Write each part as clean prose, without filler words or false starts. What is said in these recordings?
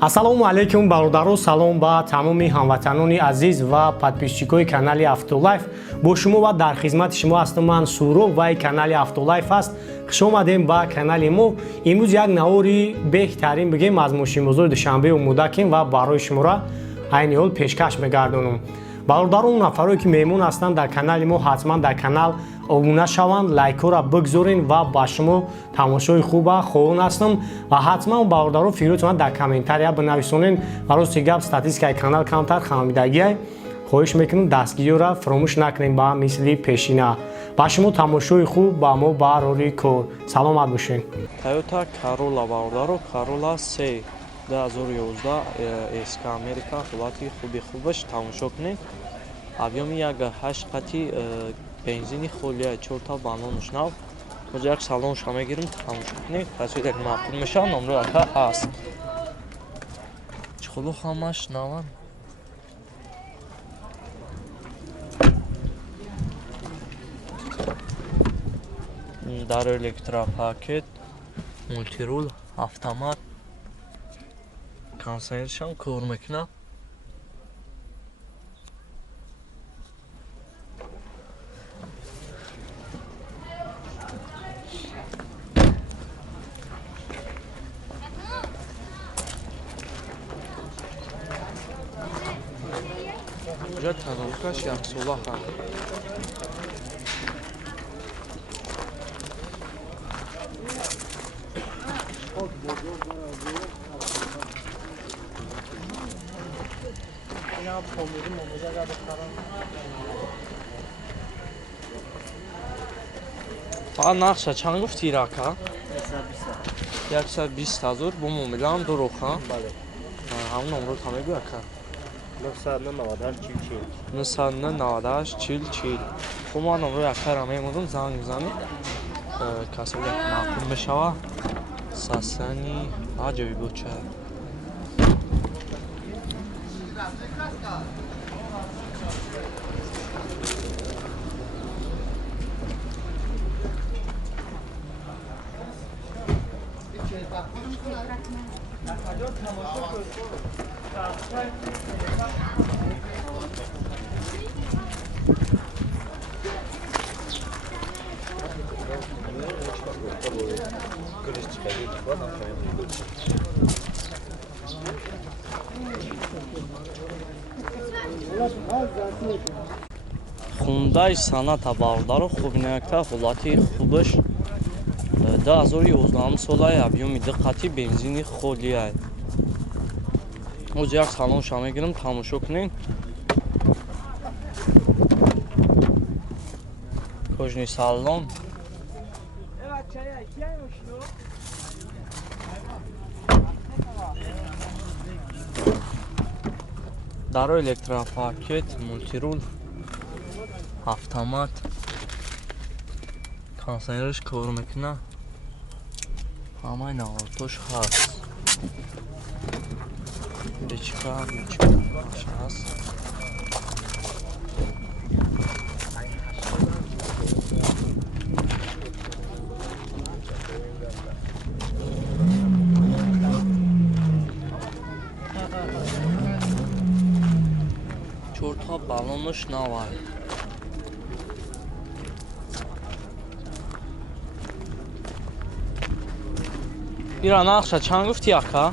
Ассалому алайкум бародаро, салом ба тамоми ҳамватанони азиз ва подписчикои канали Автолайф. Бо шумо ва дар хизмати шумо ҳастам ман Суроб ва канали Автолайф аст. Хуш омадем ба канали мо. Имрӯз як навори беҳтарин бигем аз мошинбозори Душанбе омодакем ва барои шумора айни ҳол пешкаш мегардонам. Бародарон нафарое ки меҳмон ҳастанд дар канали мо ҳатман дар канал обуна шаванд, лайкҳоро бигзорен ва ба шумо тамошои хуба хоҳон ҳастам ва ҳатман бародарон фикротон дар комментария бинависонен ва рости гап статистикаи канал камтар хамидагиай. Хоҳиш мекунам дастгириёро фаромӯш накунем ба мисли пешина. Ба шумо тамошои хуб ба мо ба рори кор. Саломат бошед. Toyota Corolla бародаро, Corolla 3 2011 SK Amerika ҳолати хубаш тамошо кунед. Объеми 1.8 қати бензини холия 4 та балонш нав. Ҳозир як салонш мегирем тамошо кунед. Расид як маъқул меша, номро ака ҳаст. Чихулу ҳамаш наван. Дар электропакет, мультирул, автомат. Кондиционершам кор мекунад. Ҷа танофкаш як сола ҳам. فقط نقشه چند گفتی راکا؟ 120,000 با مومیلا هم دروخ ها؟ بله. همون نمرو تامه گویا که؟ 998 40 خب ما نمرو یک کار همه مودم زنگ بزنیم کسی یک معقول بشوه ساسانی عجبی بود چه Hyundai Sonata бародаро хубинакта ҳолати хубаш 2011 солаи объеми диққати бензини холияй. ҳозир як салонша мегирам тамошо кунед. кожни салон даро электропакет, мультирул, автомат, кондиционерш кор мекунад. ҳамаи навотош ҳаст. Ручка ҳаст. Чорта балонш навай. ира нақша чанд гуфти ака?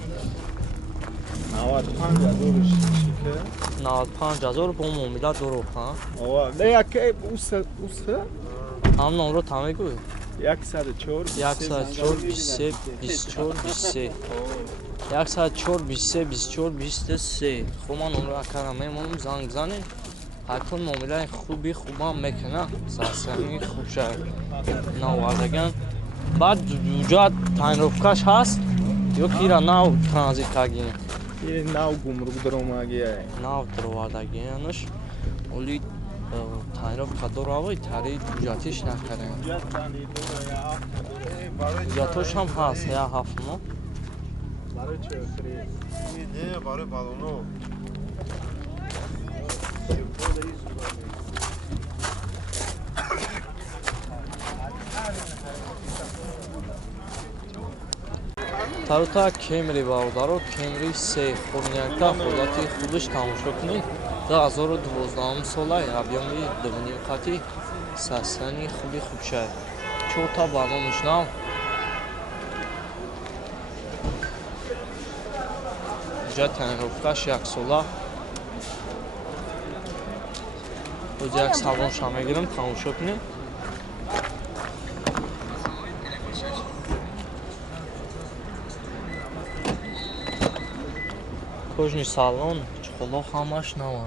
95,000 бо муомила дурух ҳа? ҳам номро та мегӯй? 104 23 24 23 104 23 24 23 хуб ман номро акара мемонам занг бизанем ҳакун муомилаи хуби хубам мекунад сасани хубша навардаган баъд ҷоат тайинровкаш ҳаст ё ки ира нав транзит кардагин нав гумрук даромагия нав даровардагиянаш оли тайинровка доравои тари ҷоатиш накардем ҷоатош ҳам ҳаст я ҳафтмо барои балоно Тарута Кемри бародаро, Кемри 3 хурниякта ҳолати худаш тамошо кунед. 2012 сола объёми 2.5 қати састани хуби хубшай. 4 та балонаш нав. Ҷа тренировкаш 1 сола. Оз як салонша мегирам тамошо кунед. Кожни салон чухоло ҳамаш нава.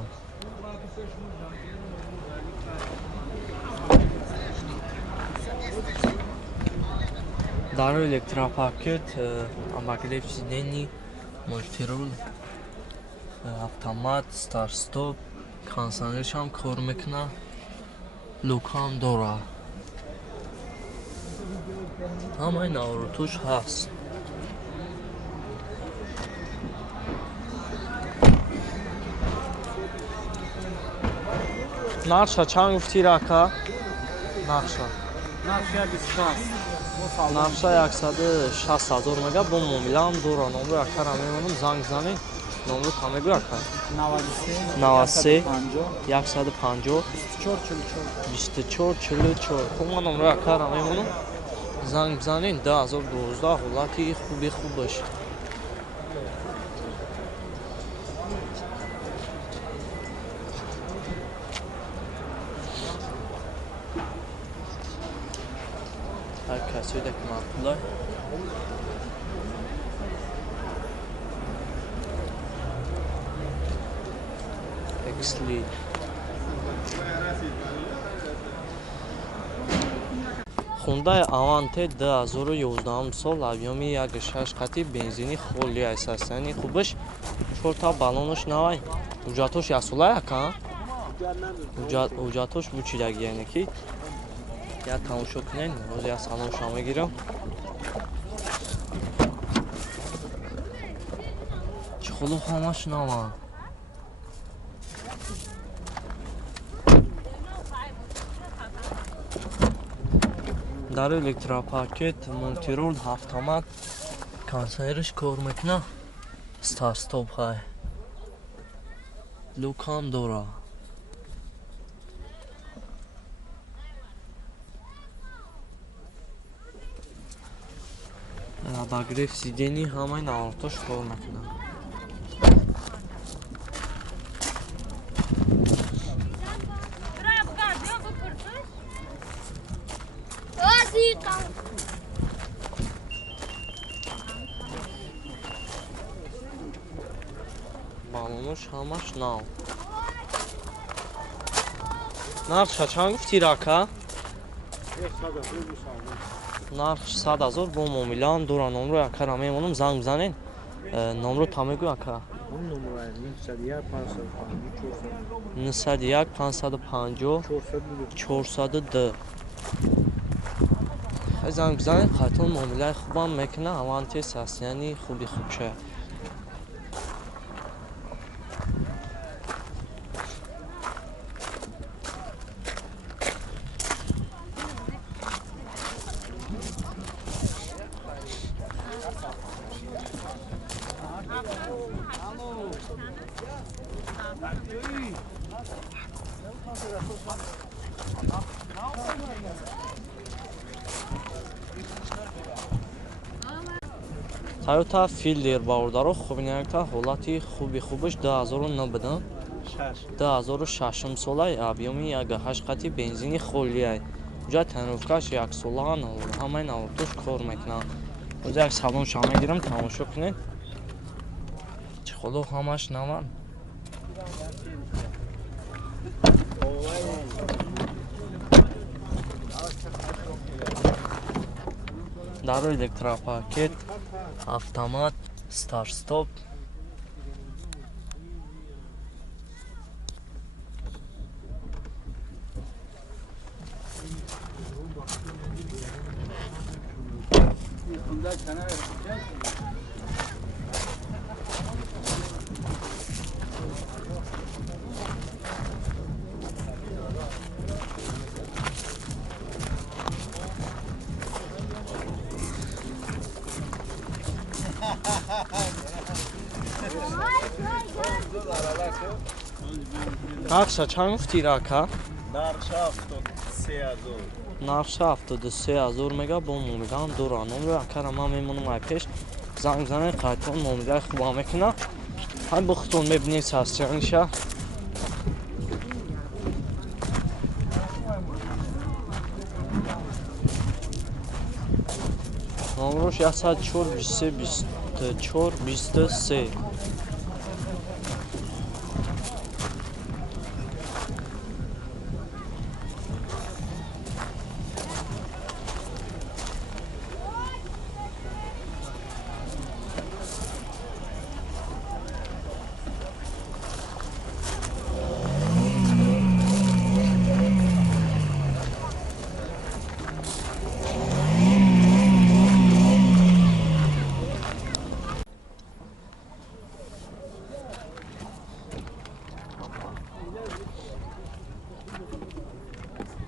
Дар электропакет обогрев сидений, мультирул, автомат, старт-стоп, кондиционерш ҳам кор мекуна, лукам дора. Ҳамаи навро туш ҳаст. Нарша чанд гуфтӣ рака? Нарша. Нарша 160,000 мега бо муомилаам дора. Номро якара мемонам, занг занед. Номро тамегӯ яка? 93 150 24 44. Хума номро якара мемонам. Занг бзанед 2012 ҳолати хуби хубаш. Касоидак мақулай. Эксли. Хундай Аванте 2011 сол объёми 1.6 қати бензини холли айсастани хубаш. 4 та балонаш навай. Уҷатош ясола яка? Уҷатош бучидаги яъне ки я тамошо кунед. Оз я салонша мегирам. чухоло ҳамаш нава. дар электропакет мультирул автомат, кондиционерш кор мекуна, старт-стоп ҳай. Лукам дора. Обогрев сидений ҳамаи навартош кор мекунад. Балонош ҳамаш нав. Нарх чанд гуфтӣ рака? Нарх 100,000 бо муомилаам дора. Номро якара мемонам, занг бзанед. Номро тамегӯ яка? 91 550 402. занг бзанед, қайтон муомилаи хубам мекуна. Авантес аст, яъни хуби хубша. Toyota Fielder бародаро хубинакта ҳолати хуби хубаш 2009 2006 солаи объёми 1.8 қати бензини холлиай. ҷа тренировкаш 1 солаан ҳамаи навартош кор мекунад. оз як салонша мегирам, тамошо кунед. чухоло ҳамаш наван. дар электропакет, автомат, старт-стоп. Какса чанд гуфти рака? Нарша 73000. Нарша 73000 мега бо номерам дора. Номер акара ман мемонам ай пеш. Занг занед қайтон номераи хубам мекуна. Ҳай бо худтон мебинед сасчаниша. Номерош 104 23 24 23.